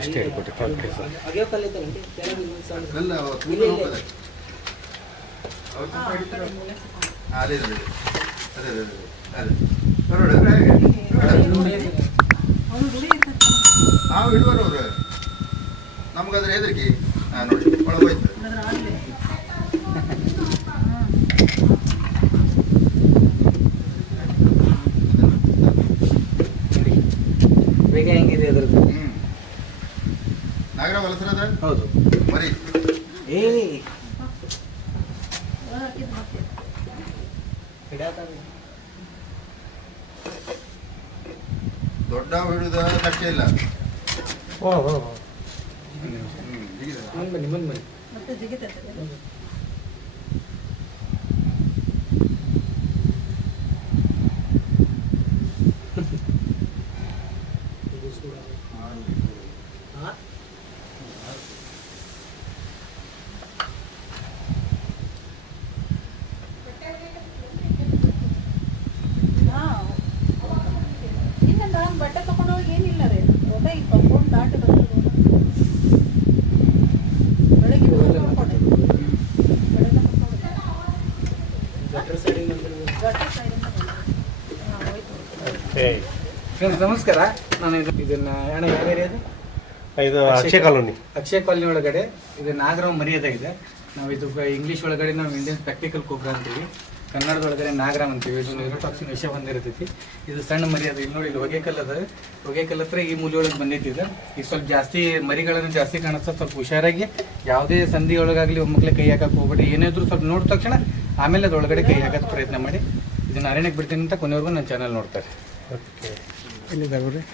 ಇಷ್ಟೇ ಹೇಳ್ಕೊಟ್ಟೆ ಕೆಲಸ. ಅದೇ ನಾವು ಇಡುವರವ್ರು ನಮ್ಗದ್ರ ಹೆದರಿಕೆ ನೋಡಿ ಒಳಗೋಯ್ತು. ಬೇಗ ಹೆಂಗಿದೆ ಅದ್ರದ್ದು? ನಾಗರ ವಲಸರದ ಹೌದು ಮರಿ ಏ ದೊಡ್ಡ ಹಿಡಿದ ಕಟ್ಟೆ ಇಲ್ಲ. ಬನ್ನಿ ಬನ್ನಿ ಬಟ್ಟೆ ತಗೊಂಡೋಗಿ ಏನಿಲ್ಲ ರೀ ಓದ ಈ ಕಂಪೌಂಡ್ ದಾಟಿ ಬೆಳಗ್ಗೆ ಫ್ರೆಂಡ್ಸ್ ನಮಸ್ಕಾರ. ನಾನು ಇದನ್ನ ಅಣ್ಣ ಯಾವ ಏರಿಯಾ ಅದು? ಇದು ಅಕ್ಷಯ ಕಾಲೋನಿ. ಅಕ್ಷಯ ಕಾಲೋನಿ ಒಳಗಡೆ ಇದು ನಾಗರಾವ್ ಮರ್ಯಾದೆ. ನಾವು ಇದು ಇಂಗ್ಲೀಷ್ ಒಳಗಡೆ ನಾವು ಇಂಡಿಯನ್ ಪ್ರಾಕ್ಟಿಕಲ್ ಕೋಬ್ರಾ ಅಂತೀವಿ, ಕನ್ನಡದೊಳಗಡೆ ನಾಗರಾಮ್ ಅಂತೀವಿ. ಇದು ನಿರೋಟಾಕ್ಸಿನ್ ವಿಷ ಹೊಂದಿರ್ತೈತಿ. ಇದು ಸಣ್ಣ ಮರ್ಯಾದೆ. ಇಲ್ಲಿ ನೋಡಿ, ಇಲ್ಲಿ ಹೊಗೆಕಲ್ ಅದ. ಹೊಗೆಕಲ್ ಹತ್ರ ಈ ಮೂಲೆ ಒಳಗೆ ಬಂದೈತಿದೆ. ಈಗ ಸ್ವಲ್ಪ ಜಾಸ್ತಿ ಮರಿಗಳನ್ನು ಜಾಸ್ತಿ ಕಾಣಿಸ್ತದೆ. ಸ್ವಲ್ಪ ಹುಷಾರಾಗಿ ಯಾವುದೇ ಸಂಧಿ ಒಳಗಾಗಲಿ ಒಮ್ಮಕ್ಲೆ ಕೈ ಹಾಕಕ್ಕೆ ಹೋಗ್ಬೇಡಿ. ಏನಾದರೂ ಸ್ವಲ್ಪ ನೋಡಿದ ತಕ್ಷಣ ಆಮೇಲೆ ಅದರೊಳಗಡೆ ಕೈ ಹಾಕೋಕ್ಕೆ ಪ್ರಯತ್ನ ಮಾಡಿ. ಇದನ್ನು ಅರಣ್ಯಕ್ಕೆ ಬಿಡ್ತೀನಿ ಅಂತ ಕೊನೆವರೆಗೂ ನನ್ನ ಚಾನಲ್ ನೋಡ್ತಾರೆ. ಓಕೆ, ಎಲ್ಲಿದ್ದಾರೆ ಬಿಡ್ರಿ.